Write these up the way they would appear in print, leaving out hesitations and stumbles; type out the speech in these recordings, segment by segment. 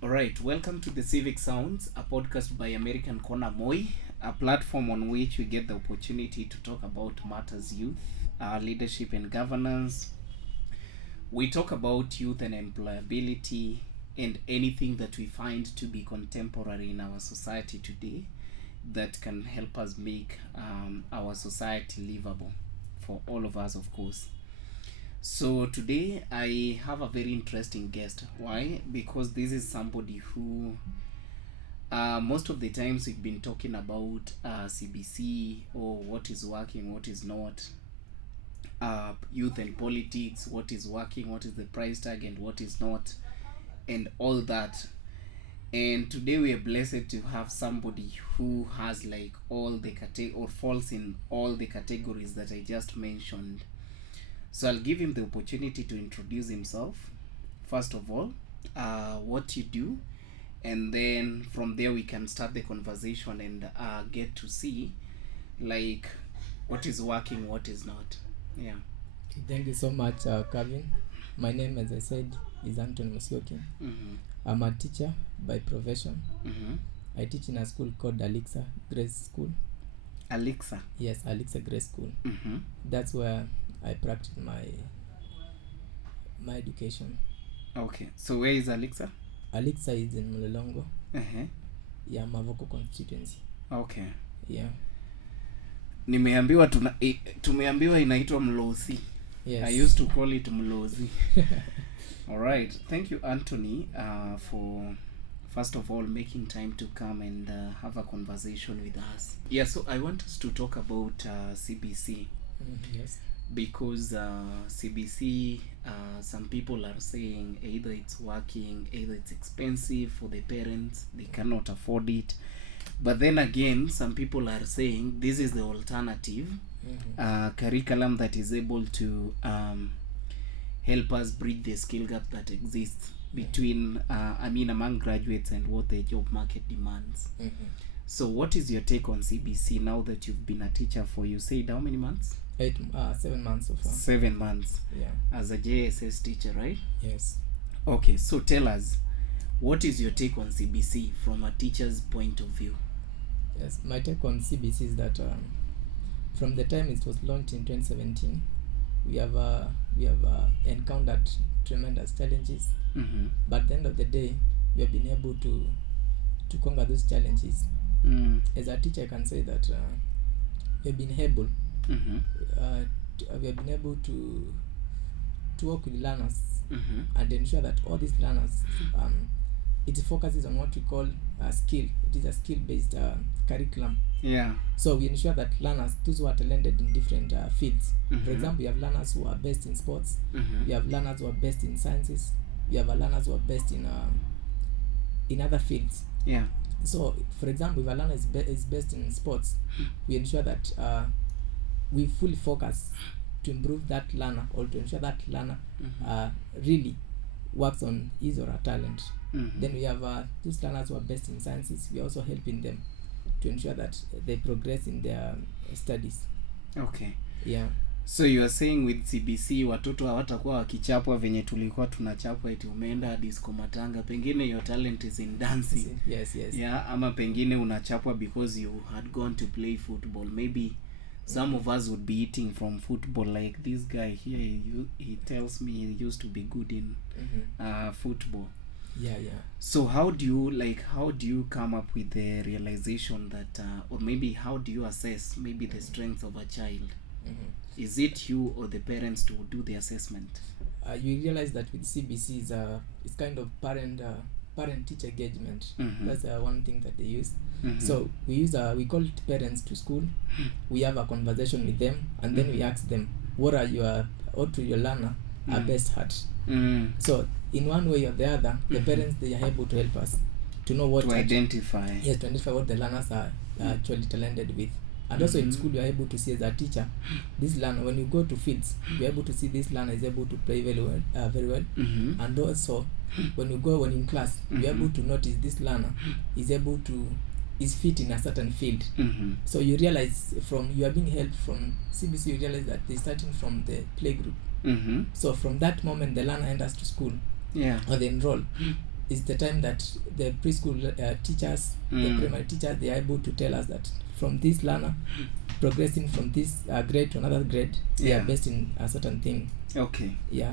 All right, welcome to the Civic Sounds, a podcast by American Corner Moi, a platform on which we get the opportunity to talk about matters youth, leadership and governance. We talk about youth and employability and anything that we find to be contemporary in our society today that can help us make our society livable for all of us, of course. So today I have a very interesting guest. Why? Because this is somebody who most of the times we've been talking about CBC or what is working, what is not, youth and politics, what is working, what is the price tag, and what is not, and all that. And today we are blessed to have somebody who has like all the or falls in all the categories that I just mentioned. So I'll give him the opportunity to introduce himself. First of all, what you do, and then from there we can start the conversation and get to see like what is working, what is not. Yeah. Thank you so much, Cavin. My name, as I said, is Antony Musyoki. Mm-hmm. I'm a teacher by profession. Mm-hmm. I teach in a school called Alexa Grace School. Alexa? Yes, Alexa Grace School. Mm-hmm. That's where I practice my education. Okay, so where is Alexa? Alexa is in Mulolongo. Uh-huh. Yeah, Mavoko constituency. Okay. Yeah. Tumeambiwa inaitwa Mlozi. Yes. I used to call it Mlozi. All right. Thank you, Antony, for first of all making time to come and have a conversation with us. Yeah, so I want us to talk about CBC. Yes. Because CBC, some people are saying either it's working, either it's expensive for the parents, they cannot afford it. But then again, some people are saying this is the alternative curriculum that is able to help us bridge the skill gap that exists between, among graduates and what the job market demands. Mm-hmm. So what is your take on CBC now that you've been a teacher for, you said, how many months? 7 months so far. 7 months. Yeah. As a JSS teacher, right? Yes. Okay, so tell us, what is your take on CBC from a teacher's point of view? Yes, my take on CBC is that from the time it was launched in 2017, we have encountered tremendous challenges. Mm-hmm. But at the end of the day, we have been able to conquer those challenges. As a teacher, I can say that we have been able we have been able to work with learners and ensure that all these learners, it focuses on what we call a skill. It is a skill-based curriculum. Yeah. So we ensure that learners, those who are talented in different fields. For example, we have learners who are best in sports. We have learners who are best in sciences. We have learners who are best in other fields. Yeah. So, for example, if a learner is best in sports, we ensure that we fully focus to improve that learner, or to ensure that learner really works on his or her talent. Then we have those learners who are best in sciences. We are also helping them to ensure that they progress in their studies. Okay. Yeah. So you are saying with CBC watoto hawatakuwa wakichapwa venye tulikuwa tunachapwa eti umeenda disco matanga, pengine your talent is in dancing. Yes. Yeah, ama pengine unachapwa because you had gone to play football. Maybe some of us would be eating from football, like this guy here. He tells me he used to be good in football. Yeah. So how do you come up with the realization that or maybe how do you assess maybe the strength of a child? Is it you or the parents to do the assessment? You realize that with CBC it's kind of parent-teacher engagement. That's one thing that they use. So we call it parents to school. We have a conversation with them, and then we ask them, what to your learner are best at. So in one way or the other, the parents, they are able to help us to know what to identify. Yes, to identify what the learners are actually talented with. And also in school, you are able to see as a teacher, this learner, when you go to fields, you are able to see this learner is able to play very well. And also, when in class, you are able to notice this learner is fit in a certain field. So you realize you are being helped from CBC, you realize that they're starting from the playgroup. So from that moment, the learner enters to school, or they enroll. is the time that the preschool teachers, the primary teachers, they are able to tell us that from this learner progressing from this grade to another grade, they are based in a certain thing. Okay. Yeah.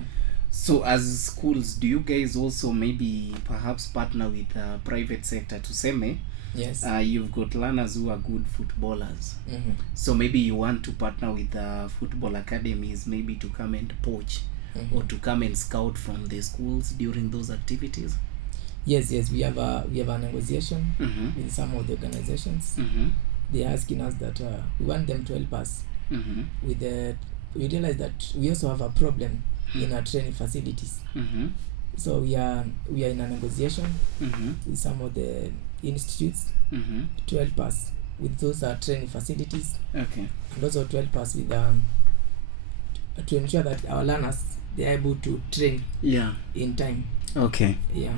So as schools, do you guys also maybe perhaps partner with the private sector to say, yes, you've got learners who are good footballers, so maybe you want to partner with the football academies maybe to come and poach or to come and scout from the schools during those activities? Yes, we have a negotiation with some of the organizations. They're asking us that we want them to help us with the. We realize that we also have a problem in our training facilities. So we are in a negotiation with some of the institutes to help us with those training facilities. Okay. And also to help us with to ensure that our learners, they are able to train in time. Okay. Yeah.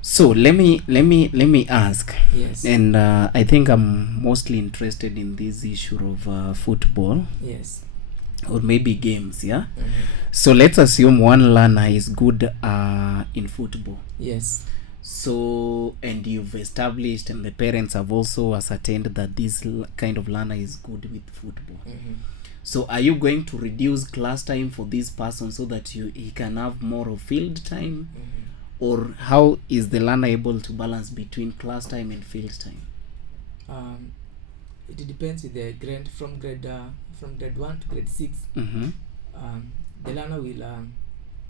So let me ask. Yes. And I think I'm mostly interested in this issue of football. Yes. Or maybe games, yeah. So let's assume one learner is good in football. Yes. So, and you've established, and the parents have also ascertained that this kind of learner is good with football. So are you going to reduce class time for this person so that he can have more of field time? Or how is the learner able to balance between class time and field time? It depends with the grade from grade 1 to grade 6. The learner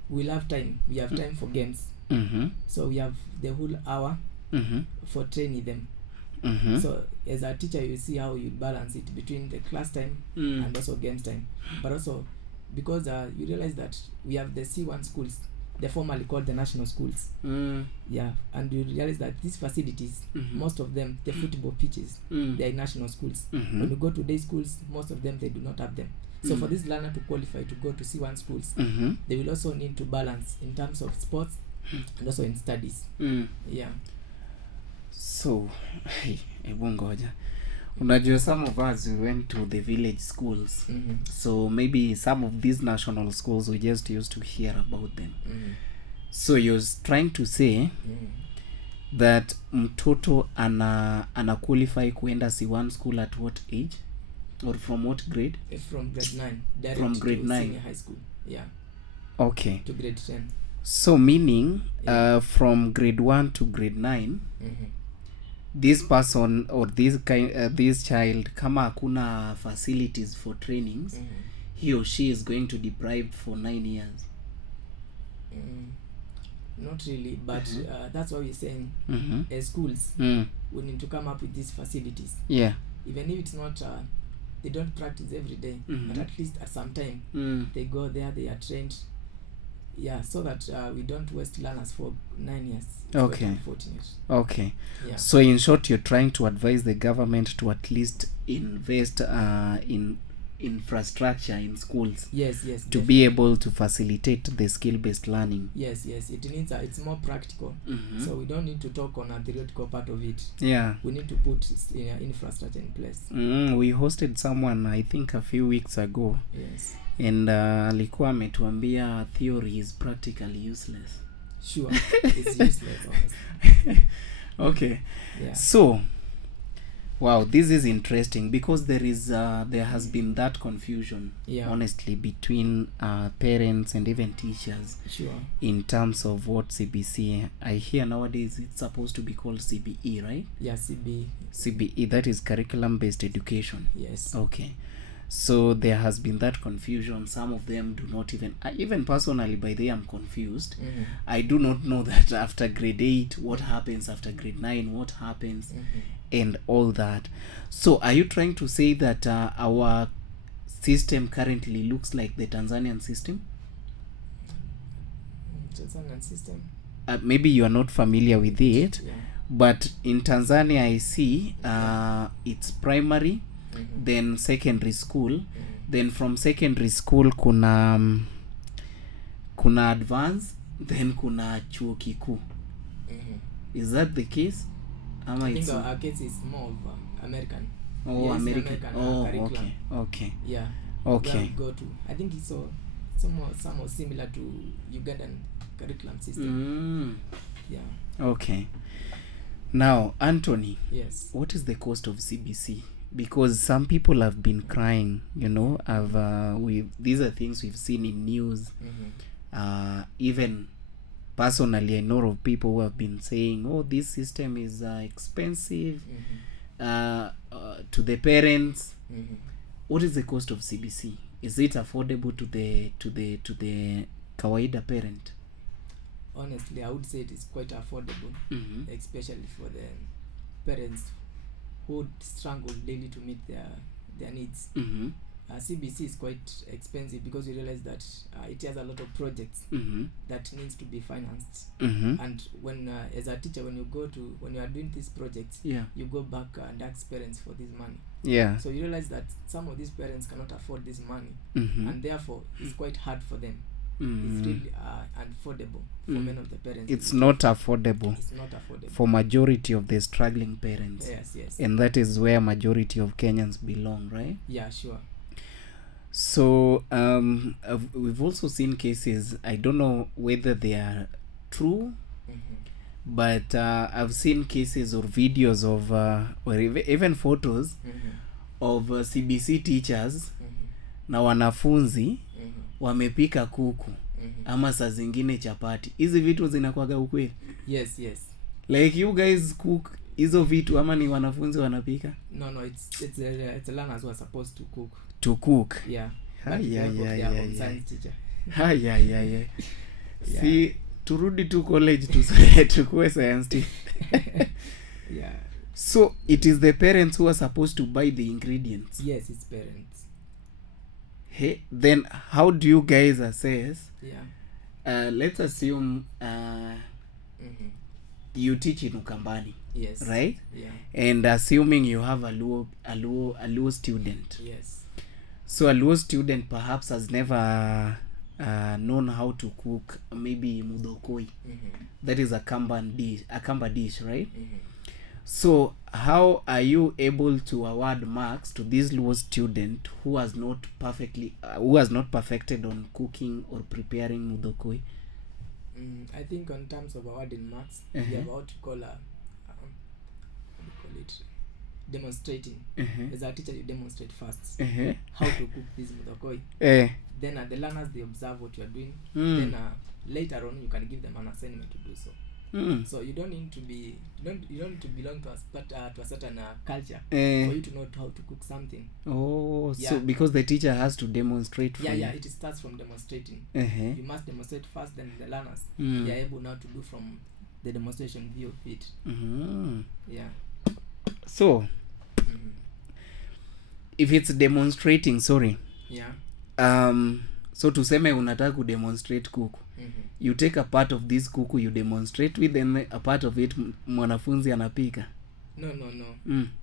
will have time. We have time for games. So we have the whole hour for training them. So as a teacher, you see how you balance it between the class time and also games time. But also because you realize that we have the C1 schools, they're formerly called the national schools. Yeah, and you realize that these facilities, most of them, the football pitches, they're in national schools. When you go to day schools, most of them, they do not have them. So for this learner to qualify to go to C1 schools, they will also need to balance in terms of sports and also in studies. Yeah. So, ngoja. Unajua, some of us, we went to the village schools. So maybe some of these national schools, we just used to hear about them. So you're trying to say that mtoto ana qualify kuenda C1 school at what age? Or from what grade? From grade 9. Direct from grade to 9. Senior high school. Yeah. Okay. To grade 10. So meaning from grade 1 to grade 9, this person or this child, kama hakuna facilities for trainings, he or she is going to deprive for 9 years. Not really, but that's why we're saying as schools, we need to come up with these facilities. Yeah. Even if it's not, they don't practice every day, but at least at some time, they go there, they are trained. Yeah, so that we don't waste learners for 9 years. Okay. 14 years. Okay. Yeah. So in short, you're trying to advise the government to at least invest in infrastructure in schools. Yes. To definitely. be able to facilitate the skill-based learning. It needs it's more practical. So we don't need to talk on a theoretical part of it. Yeah. We need to put infrastructure in place. We hosted someone, I think a few weeks ago. Yes. And alikuwa ametuambia theory is practically useless. Sure. It's useless, honestly. Okay. Yeah. So, wow, this is interesting because there has been that confusion, honestly, between parents and even teachers. Sure. In terms of what CBC, I hear nowadays it's supposed to be called CBE, right? Yeah, CBE. CBE, that is curriculum-based education. Yes. Okay. So there has been that confusion. Some of them do not even personally, by the way, I'm confused. I do not know that after grade 8 what happens, after grade 9 what happens, and all that. So are you trying to say that our system currently looks like the Tanzanian system? Tanzanian system? Maybe you are not familiar with it, Yeah. but in Tanzania I see it's primary, then secondary school, then from secondary school kuna advance, then kuna chuo kikuu. Is that the case? I think our case is more of American. Oh, yes, American. Oh, curriculum. okay. Yeah. Okay. Where we go to. I think it's somewhat similar to Ugandan curriculum system. Yeah. Okay. Now, Antony, Yes. what is the cost of CBC? Because some people have been crying, you know. These are things we've seen in news. Even personally, I know of people who have been saying, "Oh, this system is expensive to the parents." What is the cost of CBC? Is it affordable to the kawaida parent? Honestly, I would say it is quite affordable, especially for the parents who struggle daily to meet their needs. CBC is quite expensive because you realize that it has a lot of projects that needs to be financed. And when as a teacher, when you are doing these projects, you go back and ask parents for this money. So you realize that some of these parents cannot afford this money, and therefore it's quite hard for them. It's really unaffordable for many of the parents. It's not affordable. It's not affordable for majority of the struggling parents. Yes. And that is where majority of Kenyans belong, right? Yeah, sure. So we've also seen cases, I don't know whether they are true, but I've seen cases or videos of or even photos of CBC teachers na wanafunzi wamepika kuku ama saa zingine chapati. Hizi vitu zinakuwaga ukweli? Yes. Like you guys cook hizo vitu ama ni wanafunzi wanapika? No, it's the learners who are supposed to cook. Yeah. Yeah. Teacher. Yeah. See, turudi to college tukue science teacher. Yeah. So it is the parents who are supposed to buy the ingredients. Yes, it's parents. Hey, then how do you guys assess? Yeah. Let's assume you teach in Ukambani. Yes. Right? Yeah. And assuming you have a Luo student. Yes. So a Luo student perhaps has never known how to cook maybe mudokoi. That is a Kamba dish, right? So how are you able to award marks to this Luo student who has not perfected on cooking or preparing mudokoi? I think on terms of awarding marks, we have what to call demonstrating. As a teacher, you demonstrate first how to cook this mudokoi. Then the learners, they observe what you are doing. Then later on, you can give them an assignment to do so. So you don't need to belong to a certain culture for you to know how to cook something. So because the teacher has to demonstrate for you. It starts from demonstrating. You must demonstrate first, then the learners they are able now to do from the demonstration view of it. So if it's demonstrating, so tuseme unataka kudemonstrate kuku. You take a part of this kuku you demonstrate with, and a part of it mwanafunzi anapika. No.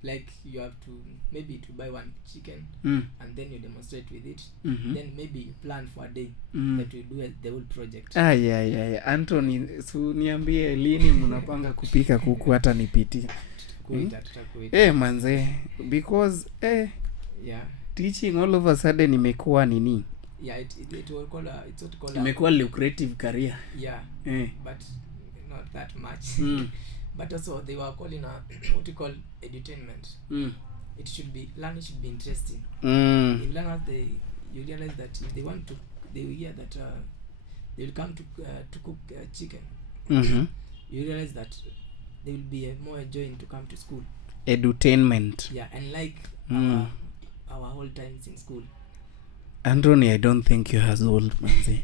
Like you have to maybe to buy one chicken and then you demonstrate with it. Then maybe you plan for a day that you do the whole project. Yeah. Antony, so niambie lini mnapanga kupika kuku hata nipitie. Manze, because teaching all of a sudden imekuwa nini? It will call it's what called imekuwa lucrative career. But not that much. But also they were calling what you call edutainment. Learning should be interesting. If learners you realize that if they want to, they will hear that they will come to cook chicken. You realize that they will be more enjoying to come to school. Edutainment. And like our whole times in school. Antony, I don't think you has old manze.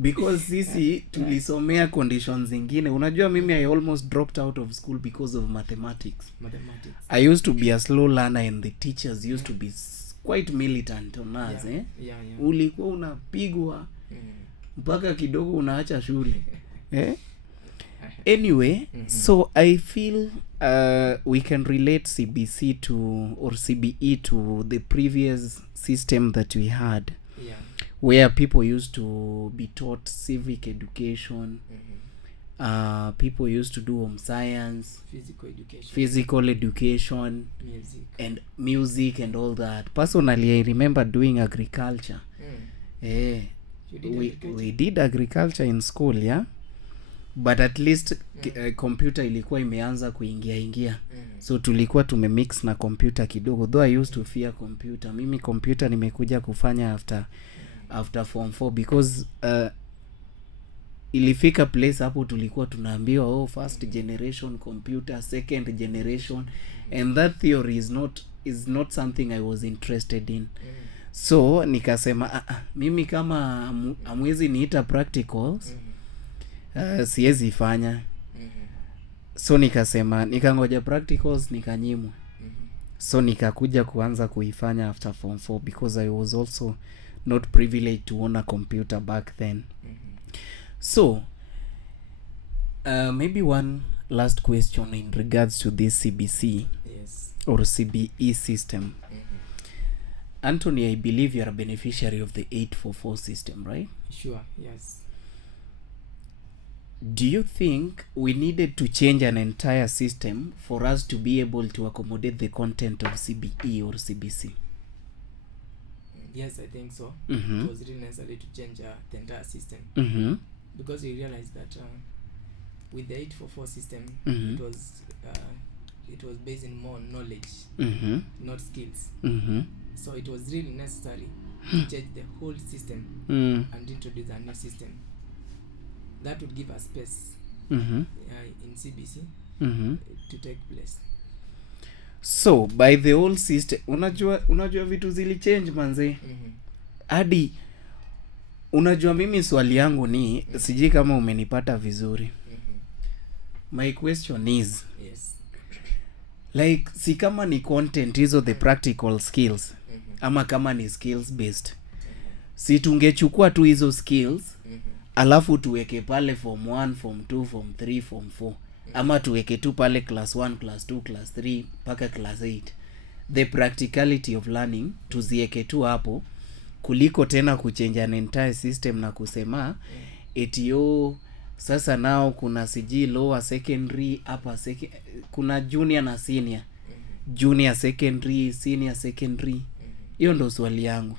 Because sisi tulisomea conditions zingine. Unajua mimi I almost dropped out of school because of mathematics. I used to be a slow learner and the teachers used to be quite militant on us. Ulikuwa unapigwa mpaka kidogo unaacha shule. Anyway, so I feel we can relate CBC or CBE to the previous system that we had, where people used to be taught civic education, people used to do home science, physical education, music and all that. Personally, I remember doing agriculture. We did agriculture in school, but at least computer ilikuwa imeanza kuingia so tulikuwa tumemix na computer kidogo, though I used to fear computer. Mimi computer nimekuja kufanya after form 4 because ilifika place hapo tulikuwa tunaambiwa first generation computer, second generation, and that theory is not something I was interested in. So nikasema mimi kama amwezi niita practicals siwezi fanya. So nikasema nikangoja practicals nikanyimwa. So nikakuja kuanza kuifanya after form 4 because I was also not privileged to own a computer back then. So maybe one last question in regards to this CBC or CBE system. Antony, I believe you are a beneficiary of the 844 system, right? Sure, yes. Do you think we needed to change an entire system for us to be able to accommodate the content of CBE or CBC? Yes, I think so. It was really necessary to change the entire system because we realized that with the 844 system, it was based in more knowledge, not skills. So it was really necessary to change the whole system and introduce a new system that would give us space in CBC to take place. So by the whole system, unajua vitu zili change manze. Hadi unajua mimi swali yangu ni sijui kama umenipata vizuri. My question is, like si kama ni content hizo the practical skills ama kama ni skills based, si tungechukua tu hizo skills alafu tuweke pale form 1, form 2, form 3, form 4, ama tuweke tu pale class 1, class 2, class 3 paka class 8. The practicality of learning tuzieke tu hapo kuliko tena kuchange an entire system na kusema etio sasa nao kuna siji lower secondary, upper kuna junior na senior, junior secondary, senior secondary. Hiyo ndo swali yangu.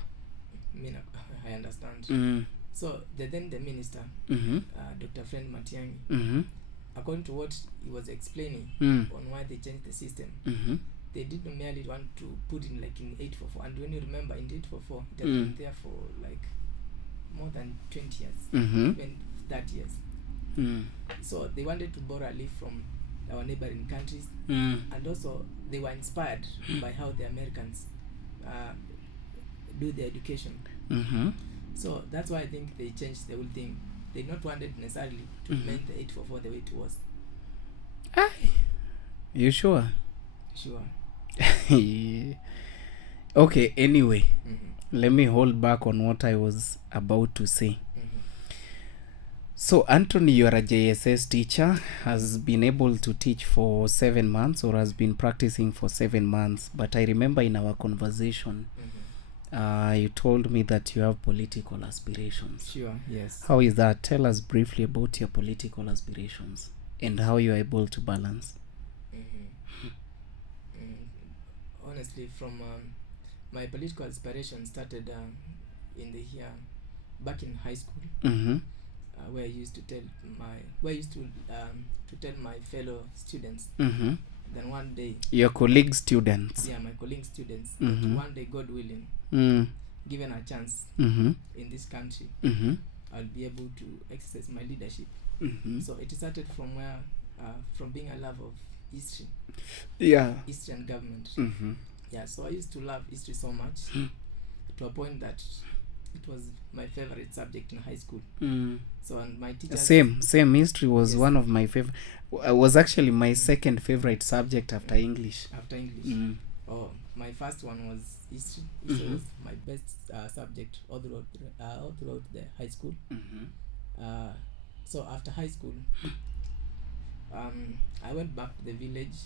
I understand. So then the minister, Dr. Friend Matiang'i, according to what he was explaining on why they changed the system, they didn't merely want to put in like in 844. And when you remember, in 844, it has been there for like more than 20 years, even 30 years. So they wanted to borrow a leaf from our neighboring countries, and also they were inspired by how the Americans do their education. So that's why I think they changed the whole thing. They not wanted necessarily to make the 844 the way it was. You sure? Sure. Okay, anyway, let me hold back on what I was about to say. So Antony, you are a JSS teacher, has been able to teach for 7 months or has been practicing for 7 months. But I remember in our conversation, you told me that you have political aspirations. Sure, yes. How is that? Tell us briefly about your political aspirations and how you are able to balance. Honestly, from my political aspiration started in the year back in high school, where I used to tell my fellow students. Then one day, your colleague students. Yeah, my colleague students. That one day, God willing, given a chance in this country, I'll be able to exercise my leadership. So it started from where, from being a love of history. Yeah. History and government. Yeah, so I used to love history so much to a point that it was my favorite subject in high school. So and my teacher same history was one of my favorite. Was actually my second favorite subject after English. Oh, my first one was history. History was my best subject all throughout the high school. So after high school, I went back to the village.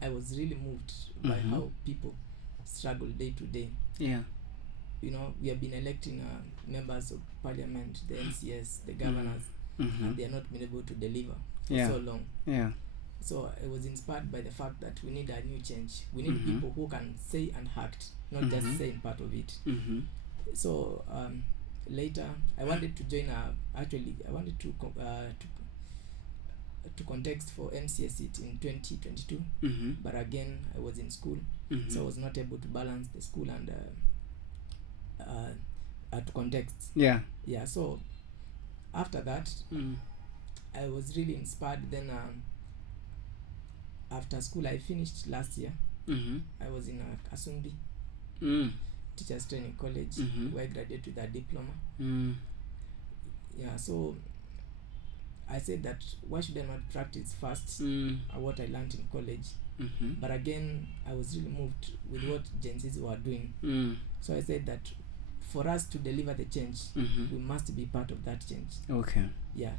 I was really moved by how people struggle day to day. Yeah. You know, we have been electing members of parliament, the MCS, the governors, and they are not been able to deliver for so long. Yeah. So I was inspired by the fact that we need a new change. We need people who can say and act, not just saying part of it. So later, I wanted to join I wanted to to context for MCS it in 2022, but again I was in school, so I was not able to balance the school and to context. Yeah. So after that, I was really inspired. Then after school, I finished last year. I was in Kasumbi Teachers Training College, where I graduated with a diploma. So I said that why should I not practice first what I learned in college? But again, I was really moved with what Gen Zs were doing. So I said that for us to deliver the change, we must be part of that change. Okay. Yeah.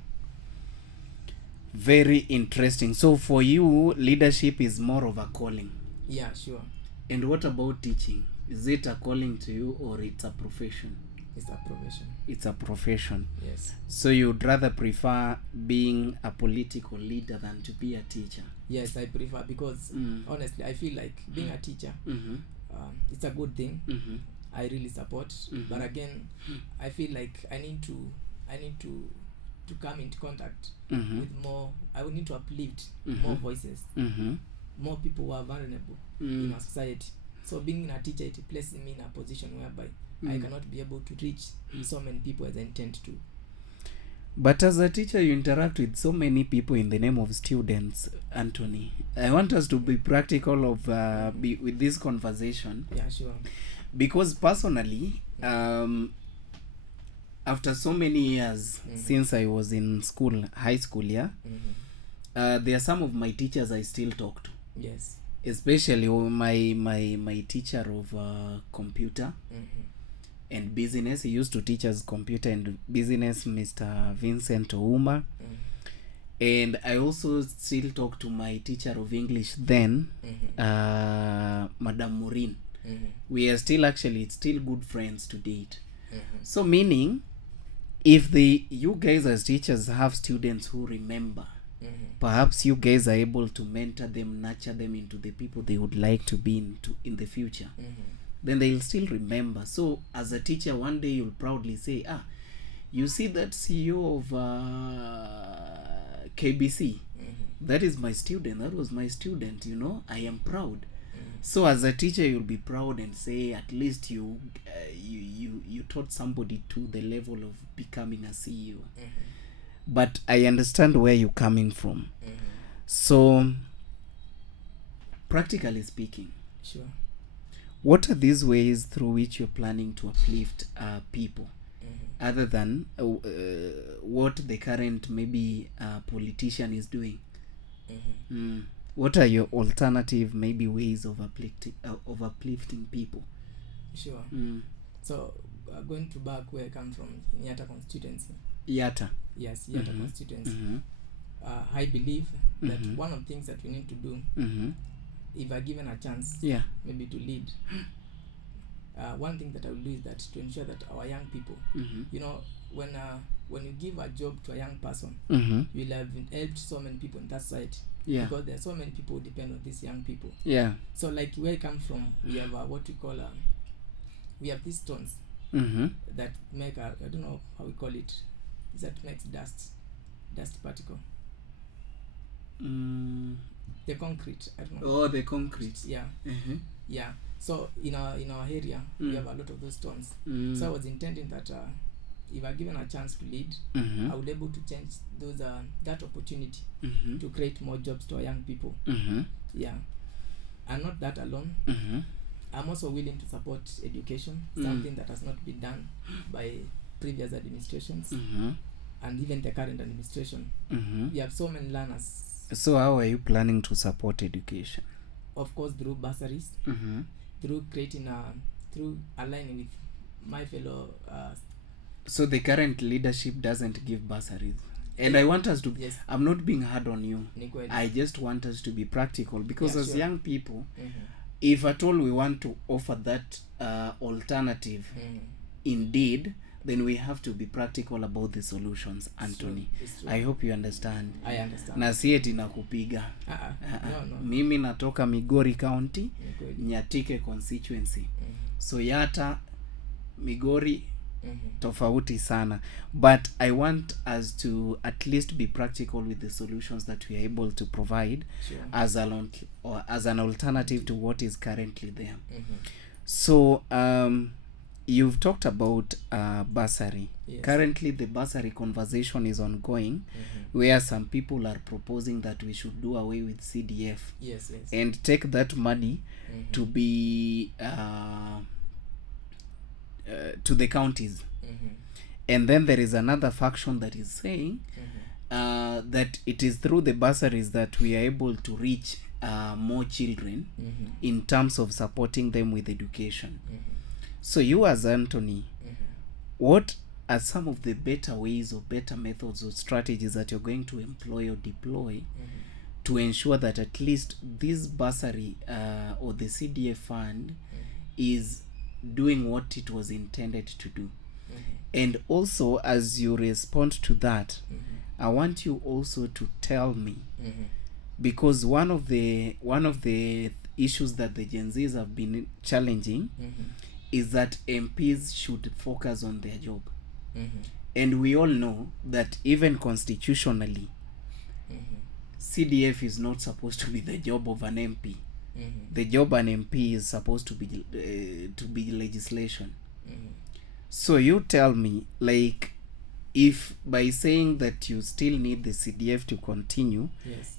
Very interesting. So for you, leadership is more of a calling. Yeah, sure. And what about teaching? Is it a calling to you or it's a profession? It's a profession. It's a profession. Yes. So you'd rather prefer being a political leader than to be a teacher? Yes, I prefer, because honestly, I feel like being a teacher, it's a good thing. I really support. But again, I feel like I need to come into contact with more. I would need to uplift more voices, more people who are vulnerable in our society. So being a teacher, it places me in a position whereby I cannot be able to reach so many people as I intend to. But as a teacher, you interact with so many people in the name of students, Antony. I want us to be practical of with this conversation. Yeah, sure. Because personally, after so many years since I was in school, high school, there are some of my teachers I still talk to. Yes. Especially my teacher of computer and business. He used to teach us computer and business, Mr. Vincent Ouma. And I also still talk to my teacher of English then, Madam Maureen. We are still good friends to date. So meaning, if you guys as teachers have students who remember, perhaps you guys are able to mentor them, nurture them into the people they would like to be in the future. Then they'll still remember. So as a teacher, one day you'll proudly say, you see that CEO of KBC? That is my student. That was my student, I am proud. So as a teacher, you'll be proud and say, at least you taught somebody to the level of becoming a CEO. But I understand where you're coming from. So, practically speaking, sure, what are these ways through which you're planning to uplift people, other than what the current maybe politician is doing? What are your alternative maybe ways of uplifting people? Sure. So going to back where I come from, Yatta constituency. Yatta. Yes, Yatta constituency. I believe that one of the things that we need to do, if I'm given a chance, maybe to lead, one thing that I will do is that to ensure that our young people, when you give a job to a young person, you will have helped so many people in that society. Because there are so many people who depend on these young people. So like where I come from, we have what we call we have these stones that make I don't know how we call it. That makes dust particle. The concrete. I don't know. Oh, the concrete. Yeah. Yeah. So in our area, we have a lot of those stones. So I was intending that if I'm given a chance to lead, I would be able to change those that opportunity to create more jobs to our young people. Yeah. And not that alone. I'm also willing to support education, something that has not been done by previous administrations and even the current administration. We have so many learners. So how are you planning to support education? Of course, through bursaries, through creating through aligning with my fellow. So the current leadership doesn't give bursaries. And I want us to, I'm not being hard on you. I just want us to be practical, because as young people, if at all we want to offer that alternative, indeed, then we have to be practical about the solutions, Antony. It's true. I hope you understand. I understand. Na sieti na kupiga. No. Mimi natoka Migori County, Nyatike constituency. So Yatta, Migori, tofauti sana, but I want us to at least be practical with the solutions that we are able to provide as an alternative to what is currently there. So you've talked about bursary. Yes. Currently the bursary conversation is ongoing, where some people are proposing that we should do away with CDF Yes. and take that money to be to the counties. And then there is another faction that is saying that it is through the bursaries that we are able to reach more children in terms of supporting them with education. So you as Antony, what are some of the better ways or better methods or strategies that you're going to employ or deploy to ensure that at least this bursary or the CDF fund is doing what it was intended to do? And also, as you respond to that, I want you also to tell me, because one of the issues that the Gen Zs have been challenging is that MPs should focus on their job. And we all know that even constitutionally, CDF is not supposed to be the job of an MP. The job an MP is supposed to be legislation. So you tell me, like, if by saying that you still need the CDF to continue,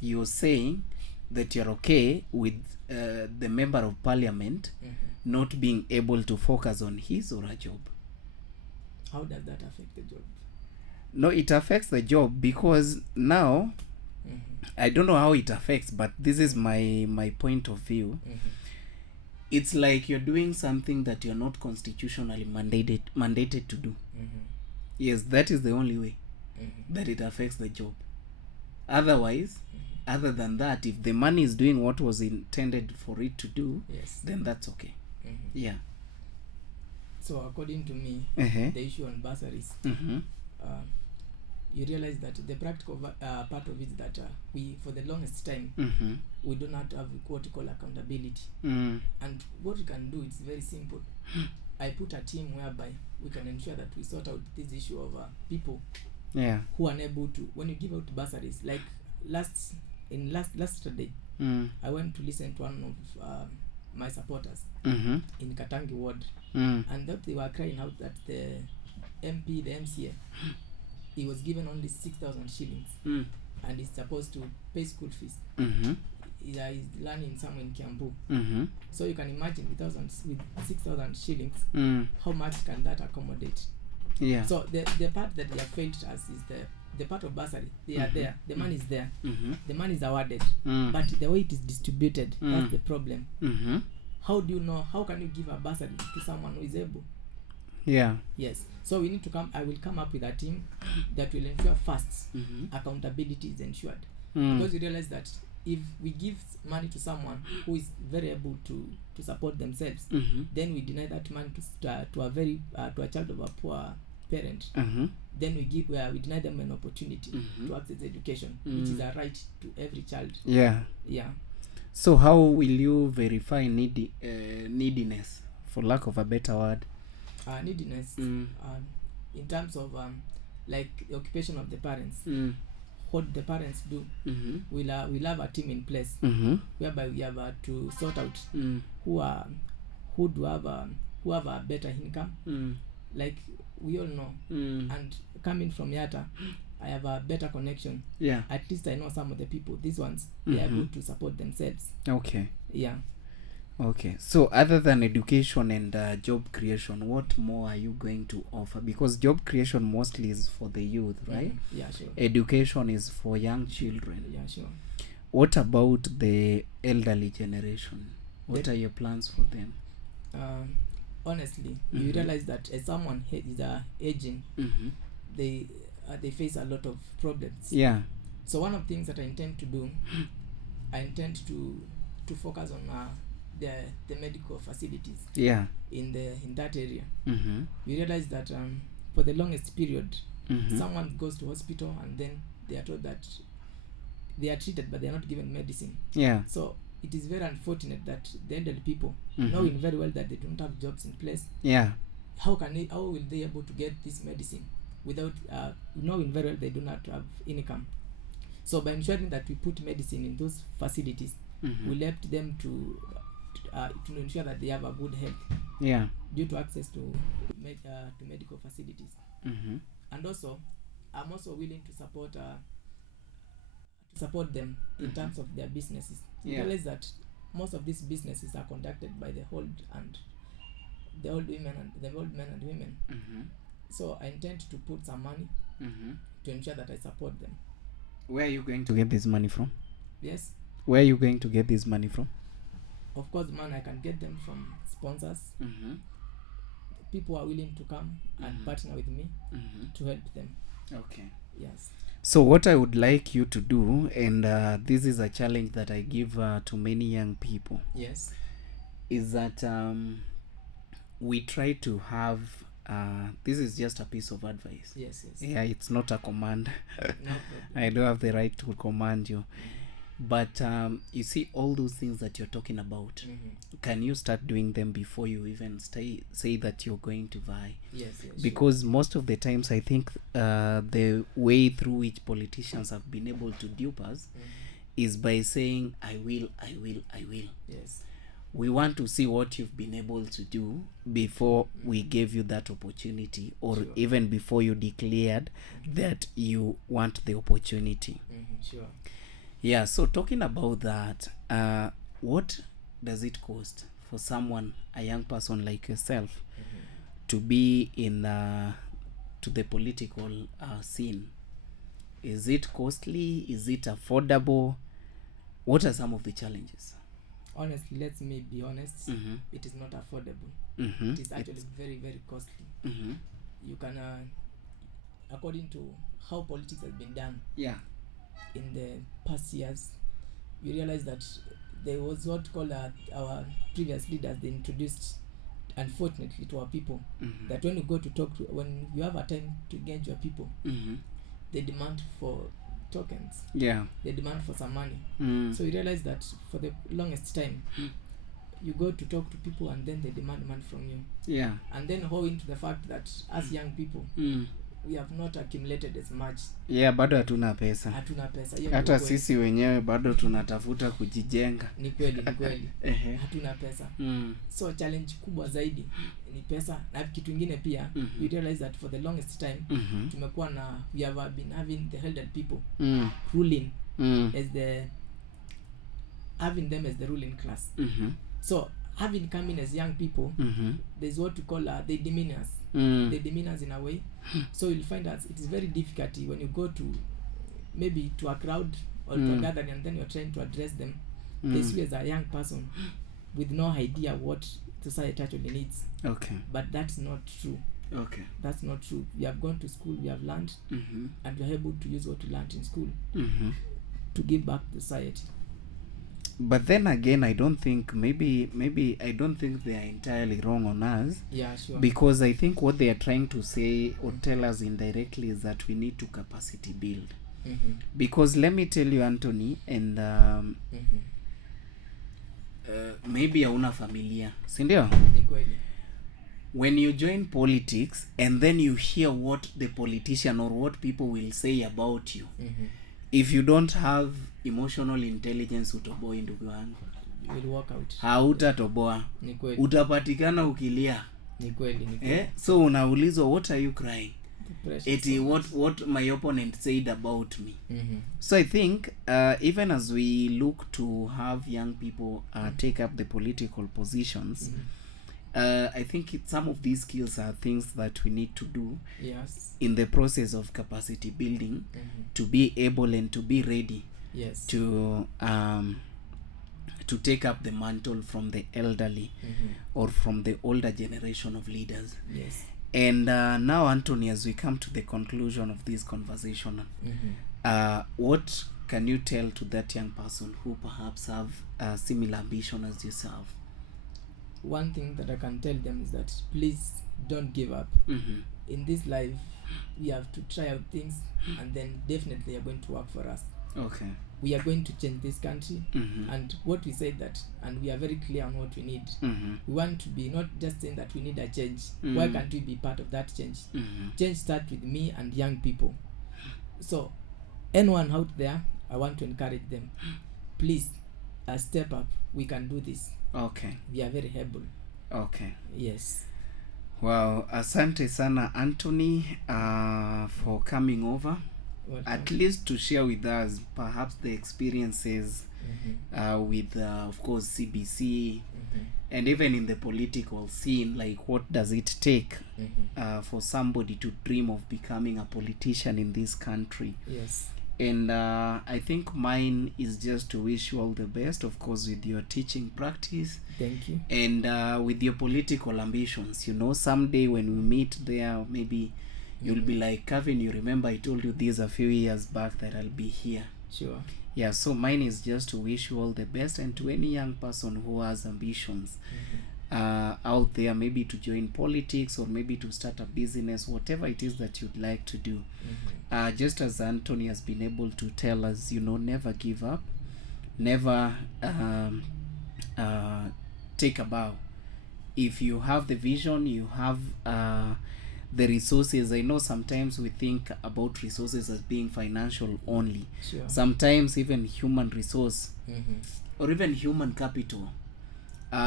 you're saying that you're okay with the member of parliament not being able to focus on his or her job. How does that affect the job? No, it affects the job because now, I don't know how it affects, but this is my point of view. It's like you're doing something that you're not constitutionally mandated to do. Yes, that is the only way that it affects the job. Otherwise, other than that, if the money is doing what was intended for it to do, then that's okay. Yeah. So according to me, the issue on bursaries, you realize that the practical part of it is that we, for the longest time, we do not have what we call accountability. And what we can do is very simple. I put a team whereby we can ensure that we sort out this issue of people who are unable to, when you give out bursaries, like last Saturday, I went to listen to one of my supporters in Katangi ward, and that they were crying out that the MP, the MCA, he was given only 6,000 shillings and he's supposed to pay school fees. He's learning somewhere in Kiambu. So you can imagine with 6,000 shillings, how much can that accommodate? So the part that they have failed us is the part of bursary. They are there, the money is there, the money is awarded, but the way it is distributed, that's the problem. How do you know, how can you give a bursary to someone who is able? Yes. So we need to I will come up with a team that will ensure first accountability is ensured. Because you realize that if we give money to someone who is very able to support themselves, then we deny that money to a child of a poor parent. Then we deny them an opportunity to access education, which is a right to every child. So how will you verify neediness, for lack of a better word? Neediness in terms of like the occupation of the parents. What the parents do, we'll have a team in place whereby we have to sort out who have a better income. Like we all know, and coming from Yata, I have a better connection. At least I know some of the people. These ones, they are able to support themselves. Okay, so other than education and job creation, what more are you going to offer? Because job creation mostly is for the youth, right? Education is for young children. What about the elderly generation? What are your plans for them? Honestly, you realize that as someone is aging, they face a lot of problems. So one of the things that I intend to do, I intend to focus on the medical facilities in that area. We realize that for the longest period, someone goes to hospital and then they are told that they are treated but they are not given medicine. So it is very unfortunate that the elderly people, knowing very well that they don't have jobs in place, how will they able to get this medicine without knowing very well they do not have income. So by ensuring that we put medicine in those facilities, we left them to ensure that they have a good health due to access to medical facilities. And also I'm also willing to support them in terms of their businesses. Realize that most of these businesses are conducted by the old men and women. So I intend to put some money to ensure that I support them. Where are you going to get this money from? Yes. Where are you going to get this money from? Of course, man, I can get them from sponsors. People are willing to come and partner with me to help them. Okay. Yes. So what I would like you to do, and this is a challenge that I give to many young people. Yes. Is that we try to have this is just a piece of advice. Yes. Yeah, it's not a command. No I don't have the right to command you. But you see, all those things that you're talking about, can you start doing them before you even say that you're going to vie? Yes. Because most of the times I think the way through which politicians have been able to dupe us is by saying, I will. Yes. We want to see what you've been able to do before we gave you that opportunity, or even before you declared that you want the opportunity. Sure. Yeah, so talking about that, what does it cost for someone, a young person like yourself, to be in to the political scene? Is it costly? Is it affordable? What are some of the challenges? Honestly, let me be honest. It is not affordable. It is actually very, very costly. You can, according to how politics has been done, in the past years, you realize that there was what called our previous leaders, they introduced, unfortunately, to our people, that when you go to when you have a time to engage your people, they demand for tokens. They demand for some money. So you realize that for the longest time, you go to talk to people and then they demand money from you. And then owing to the fact that as young people, we have not accumulated as much. Bado hatuna pesa. Hata sisi wenyewe bado tunatafuta kujijenga. Ni kweli. Hatuna pesa. So challenge kubwa zaidi ni pesa, na kitu kingine pia, we realize that for the longest time tumekuwa na, we have been having the elder people ruling as having them as the ruling class. So having come in as young people, there's what we call they demean us. They demean us in a way. So you'll find that it is very difficult when you go to maybe to a crowd or to a gathering, and then you're trying to address them. They see you as a young person with no idea what society actually needs. But that's not true. That's not true. We have gone to school, we have learned, and we are able to use what we learned in school to give back to society. But then again, I don't think maybe I don't think they are entirely wrong on us. Yeah, sure. Because I think what they are trying to say or tell us indirectly is that we need to capacity build. Because let me tell you, Antony, and maybe hauna familia, si ndio? Ni kweli. When you join politics and then you hear what the politician or what people will say about you, if you don't have emotional intelligence, utoboi ndugu wangu. You will walk out. Hautatoboa. Ni kweli. Utapatikana ukilia. Ni kweli. So unaulizwa, what are you crying? What my opponent said about me. So I think even as we look to have young people take up the political positions, I think some of these skills are things that we need to do in the process of capacity building to be able and to be ready to take up the mantle from the elderly or from the older generation of leaders. And now, Antony, as we come to the conclusion of this conversation, what can you tell to that young person who perhaps have a similar ambition as yourself? One thing that I can tell them is that please don't give up. In this life, we have to try out things, and then definitely are going to work for us. we are going to change this country. And what we said that, and we are very clear on what we need. We want to be not just saying that we need a change. Why can't we be part of that change? Change starts with me and young people. So anyone out there, I want to encourage them, please step up. We can do this. Okay, We are very able. okay. Yes. Well, asante sana Antony for coming over, Welcome. at least to share with us perhaps the experiences with of course CBC, and even in the political scene, like what does it take for somebody to dream of becoming a politician in this country. Yes. And I think mine is just to wish you all the best, of course, with your teaching practice. Thank you. And with your political ambitions. You know, someday when we meet there, maybe you'll be like, Cavin, you remember I told you this a few years back that I'll be here. Sure. Yeah, so mine is just to wish you all the best, and to any young person who has ambitions out there, maybe to join politics or maybe to start a business, whatever it is that you'd like to do. Just as Antony has been able to tell us, you know, never give up, never take a bow. If you have the vision, you have the resources. I know sometimes we think about resources as being financial only. Sure. Sometimes even human resource or even human capital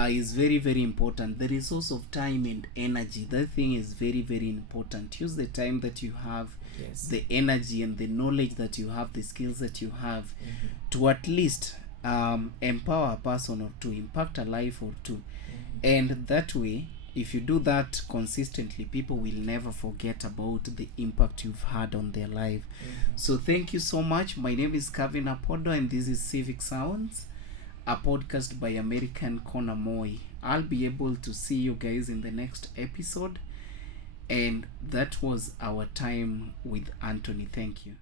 is very, very important. The resource of time and energy, that thing is very, very important. Use the time that you have, Yes. the energy and the knowledge that you have, the skills that you have, to at least empower a person or to impact a life or two. And that way, if you do that consistently, people will never forget about the impact you've had on their life. So thank you so much. My name is Cavin Apodo, and this is Civic Sounds, a podcast by American Connor Moy. I'll be able to see you guys in the next episode. And that was our time with Antony. Thank you.